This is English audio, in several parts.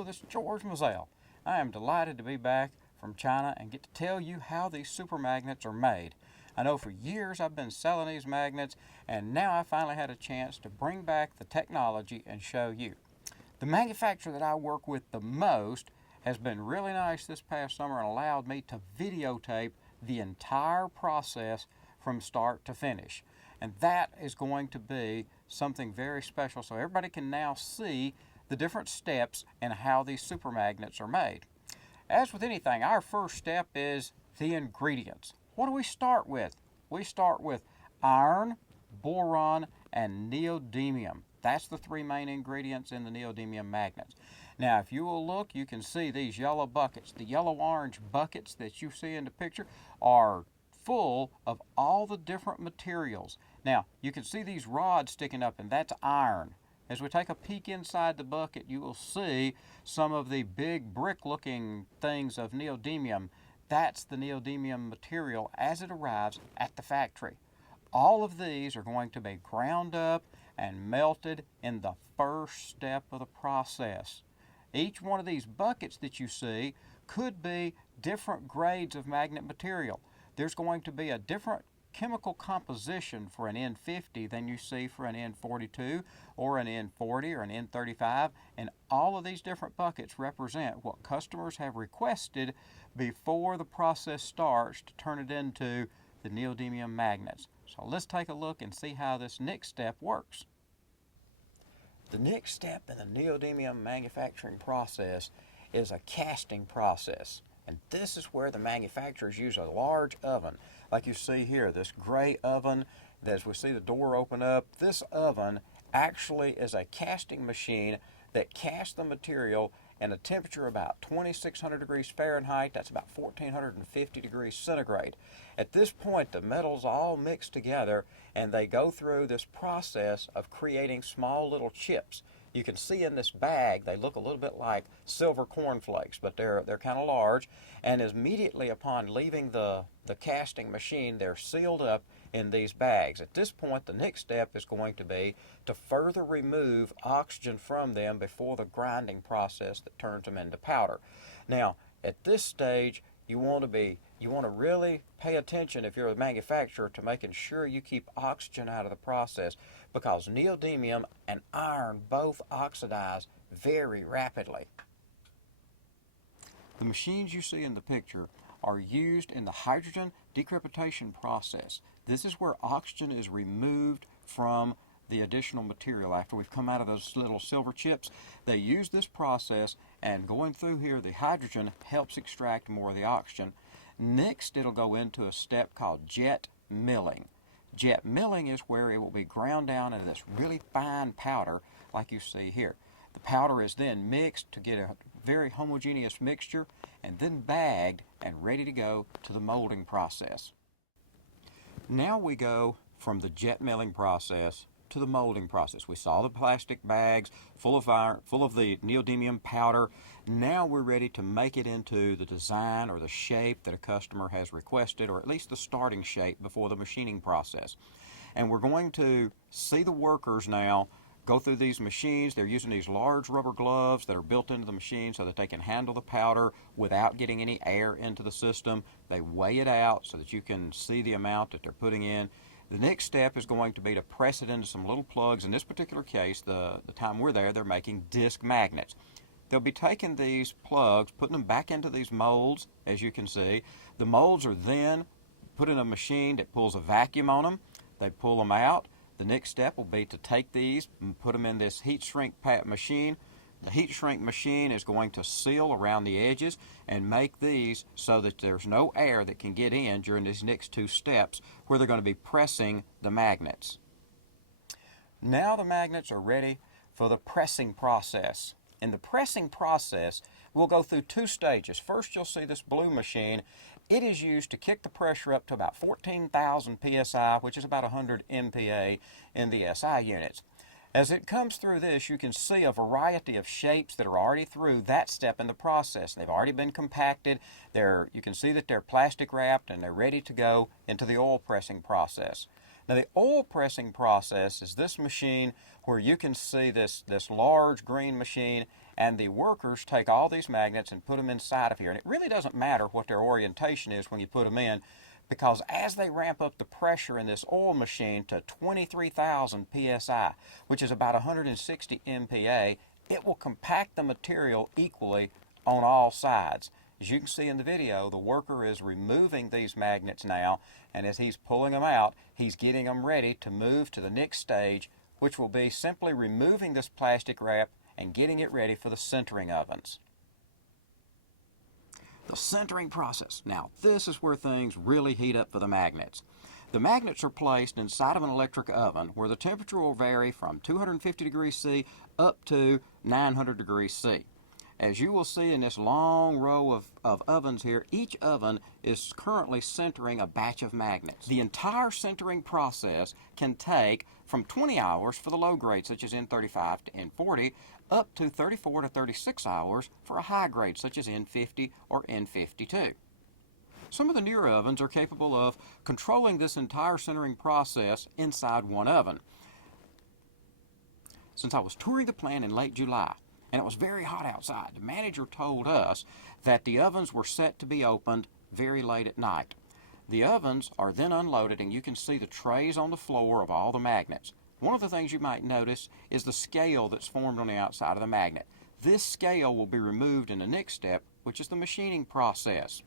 Hello, this is George Mazzell. I am delighted to be back from China and get to tell you how these super magnets are made. I know for years I've been selling these magnets, and now I finally had a chance to bring back the technology and show you. The manufacturer that I work with the most has been really nice this past summer and allowed me to videotape the entire process from start to finish. And that is going to be something very special, so everybody can now see the different steps and how these super magnets are made. As with anything, our first step is the ingredients. What do we start with? We start with iron, boron, and neodymium. That's the three main ingredients in the neodymium magnets. Now, if you will look, you can see these yellow buckets. The yellow-orange buckets that you see in the picture are full of all the different materials. Now, you can see these rods sticking up, and that's iron. As we take a peek inside the bucket, you will see some of the big brick-looking things of neodymium. That's the neodymium material as it arrives at the factory. All of these are going to be ground up and melted in the first step of the process. Each one of these buckets that you see could be different grades of magnet material. There's going to be a different chemical composition for an N50 than you see for an N42 or an N40 or an N35, and all of these different buckets represent what customers have requested before the process starts to turn it into the neodymium magnets. So let's take a look and see how this next step works. The next step in the neodymium manufacturing process is a casting process. And this is where the manufacturers use a large oven. Like you see here, this gray oven, as we see the door open up, this oven actually is a casting machine that casts the material at a temperature about 2600 degrees Fahrenheit, that's about 1450 degrees centigrade. At this point, the metals all mix together and they go through this process of creating small little chips. You can see in this bag, they look a little bit like silver cornflakes, but they're kind of large. And immediately upon leaving the casting machine, they're sealed up in these bags. At this point, the next step is going to be to further remove oxygen from them before the grinding process that turns them into powder. Now, at this stage, you want to really pay attention if you're a manufacturer to making sure you keep oxygen out of the process, because neodymium and iron both oxidize very rapidly. The machines you see in the picture are used in the hydrogen decryptation process. This is where oxygen is removed from the additional material after we've come out of those little silver chips. They use this process, and going through here, the hydrogen helps extract more of the oxygen. Next, it'll go into a step called jet milling. Jet milling is where it will be ground down into this really fine powder like you see here. The powder is then mixed to get a very homogeneous mixture and then bagged and ready to go to the molding process. Now we go from the jet milling process to the molding process. We saw the plastic bags full of iron, full of the neodymium powder. Now we're ready to make it into the design or the shape that a customer has requested, or at least the starting shape before the machining process. And we're going to see the workers now go through these machines. They're using these large rubber gloves that are built into the machine so that they can handle the powder without getting any air into the system. They weigh it out so that you can see the amount that they're putting in. The next step is going to be to press it into some little plugs. In this particular case, the time we're there, they're making disc magnets. They'll be taking these plugs, putting them back into these molds, as you can see. The molds are then put in a machine that pulls a vacuum on them. They pull them out. The next step will be to take these and put them in this heat shrink machine. The heat shrink machine is going to seal around the edges and make these so that there's no air that can get in during these next two steps where they're going to be pressing the magnets. Now the magnets are ready for the pressing process. In the pressing process, we'll go through two stages. First, you'll see this blue machine. It is used to kick the pressure up to about 14,000 psi, which is about 100 MPa in the SI units. As it comes through this, you can see a variety of shapes that are already through that step in the process. They've already been compacted. You can see that they're plastic wrapped and they're ready to go into the oil pressing process. Now the oil pressing process is this machine where you can see this large green machine, and the workers take all these magnets and put them inside of here. And it really doesn't matter what their orientation is when you put them in, because as they ramp up the pressure in this oil machine to 23,000 psi, which is about 160 MPa, it will compact the material equally on all sides. As you can see in the video, the worker is removing these magnets now, and as he's pulling them out, he's getting them ready to move to the next stage, which will be simply removing this plastic wrap and getting it ready for the sintering ovens. The sintering process. Now, this is where things really heat up for the magnets. The magnets are placed inside of an electric oven where the temperature will vary from 250 degrees C up to 900 degrees C. As you will see in this long row of ovens here, each oven is currently sintering a batch of magnets. The entire sintering process can take from 20 hours for the low grade, such as N35 to N40, up to 34 to 36 hours for a high grade, such as N50 or N52. Some of the newer ovens are capable of controlling this entire sintering process inside one oven. Since I was touring the plant in late July, and it was very hot outside, the manager told us that the ovens were set to be opened very late at night. The ovens are then unloaded, and you can see the trays on the floor of all the magnets. One of the things you might notice is the scale that's formed on the outside of the magnet. This scale will be removed in the next step, which is the machining process.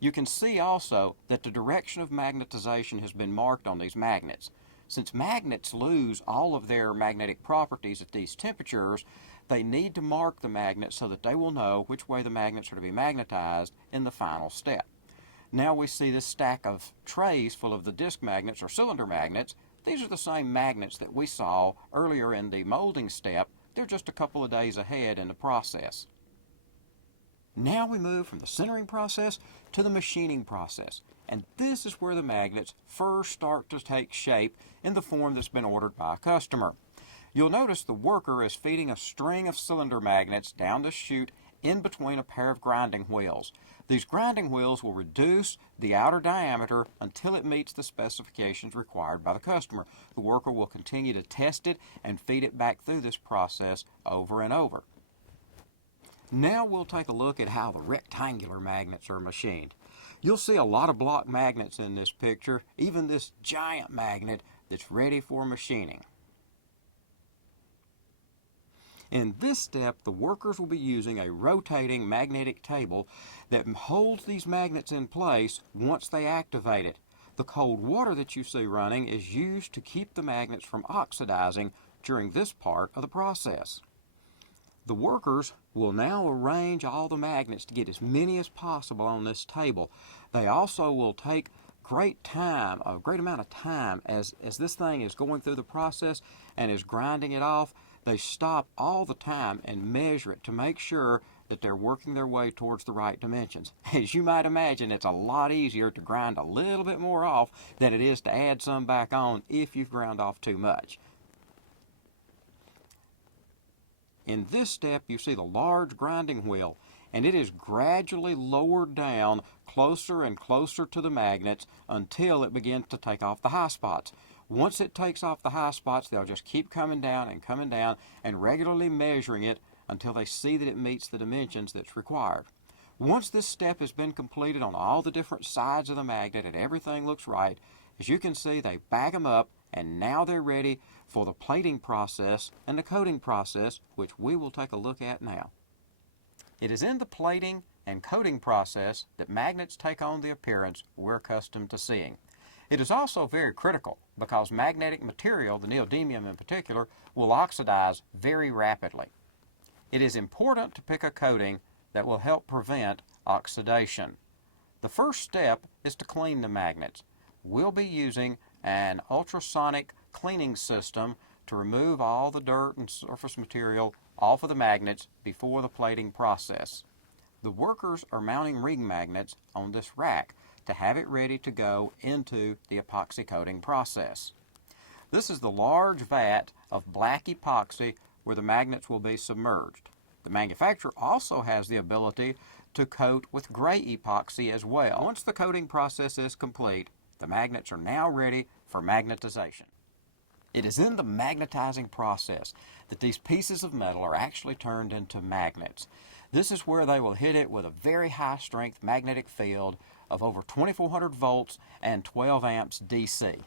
You can see also that the direction of magnetization has been marked on these magnets. Since magnets lose all of their magnetic properties at these temperatures, they need to mark the magnet so that they will know which way the magnets are to be magnetized in the final step. Now we see this stack of trays full of the disc magnets or cylinder magnets. These are the same magnets that we saw earlier in the molding step. They're just a couple of days ahead in the process. Now we move from the sintering process to the machining process. And this is where the magnets first start to take shape in the form that's been ordered by a customer. You'll notice the worker is feeding a string of cylinder magnets down the chute in between a pair of grinding wheels. These grinding wheels will reduce the outer diameter until it meets the specifications required by the customer. The worker will continue to test it and feed it back through this process over and over. Now we'll take a look at how the rectangular magnets are machined. You'll see a lot of block magnets in this picture, even this giant magnet that's ready for machining. In this step, the workers will be using a rotating magnetic table that holds these magnets in place once they activate it. The cold water that you see running is used to keep the magnets from oxidizing during this part of the process. The workers will now arrange all the magnets to get as many as possible on this table. They also will take a great amount of time as this thing is going through the process and is grinding it off. They stop all the time and measure it to make sure that they're working their way towards the right dimensions. As you might imagine, it's a lot easier to grind a little bit more off than it is to add some back on if you've ground off too much. In this step, you see the large grinding wheel, and it is gradually lowered down closer and closer to the magnets until it begins to take off the high spots. Once it takes off the high spots, they'll just keep coming down and regularly measuring it until they see that it meets the dimensions that's required. Once this step has been completed on all the different sides of the magnet and everything looks right, as you can see, they bag them up, and now they're ready for the plating process and the coating process, which we will take a look at now. It is in the plating and coating process that magnets take on the appearance we're accustomed to seeing. It is also very critical because magnetic material, the neodymium in particular, will oxidize very rapidly. It is important to pick a coating that will help prevent oxidation. The first step is to clean the magnets. We'll be using an ultrasonic cleaning system to remove all the dirt and surface material off of the magnets before the plating process. The workers are mounting ring magnets on this rack to have it ready to go into the epoxy coating process. This is the large vat of black epoxy where the magnets will be submerged. The manufacturer also has the ability to coat with gray epoxy as well. Once the coating process is complete, the magnets are now ready for magnetization. It is in the magnetizing process that these pieces of metal are actually turned into magnets. This is where they will hit it with a very high strength magnetic field of over 2400 volts and 12 amps DC.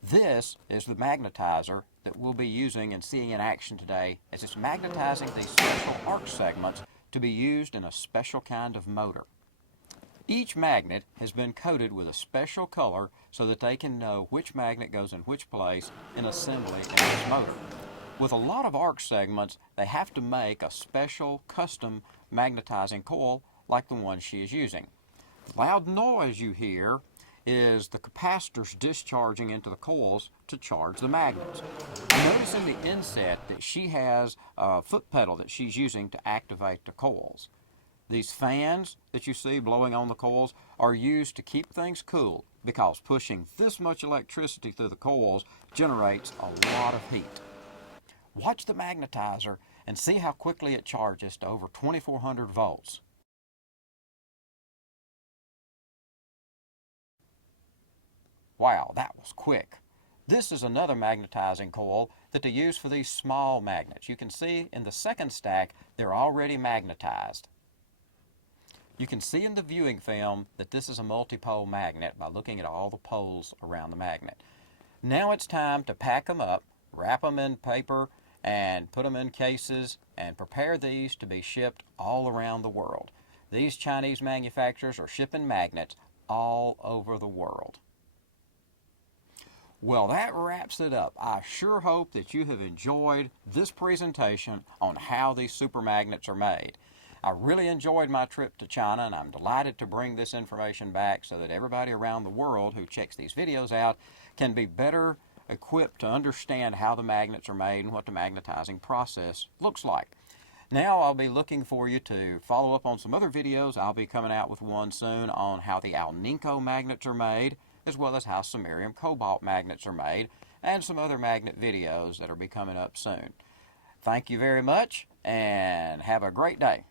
This is the magnetizer that we'll be using and seeing in action today, as it's magnetizing these special arc segments to be used in a special kind of motor. Each magnet has been coated with a special color so that they can know which magnet goes in which place in assembly in this motor. With a lot of arc segments, they have to make a special custom magnetizing coil like the one she is using. The loud noise you hear is the capacitors discharging into the coils to charge the magnets. Notice in the inset that she has a foot pedal that she's using to activate the coils. These fans that you see blowing on the coils are used to keep things cool, because pushing this much electricity through the coils generates a lot of heat. Watch the magnetizer and see how quickly it charges to over 2400 volts. Wow, that was quick. This is another magnetizing coil that they use for these small magnets. You can see in the second stack they're already magnetized. You can see in the viewing film that this is a multi-pole magnet by looking at all the poles around the magnet. Now it's time to pack them up, wrap them in paper, and put them in cases and prepare these to be shipped all around the world. These Chinese manufacturers are shipping magnets all over the world. Well, that wraps it up. I sure hope that you have enjoyed this presentation on how these SuperMagnets are made. I really enjoyed my trip to China, and I'm delighted to bring this information back so that everybody around the world who checks these videos out can be better equipped to understand how the magnets are made and what the magnetizing process looks like. Now I'll be looking for you to follow up on some other videos. I'll be coming out with one soon on how the Alnico magnets are made, as well as how samarium cobalt magnets are made, and some other magnet videos that will be coming up soon. Thank you very much, and have a great day.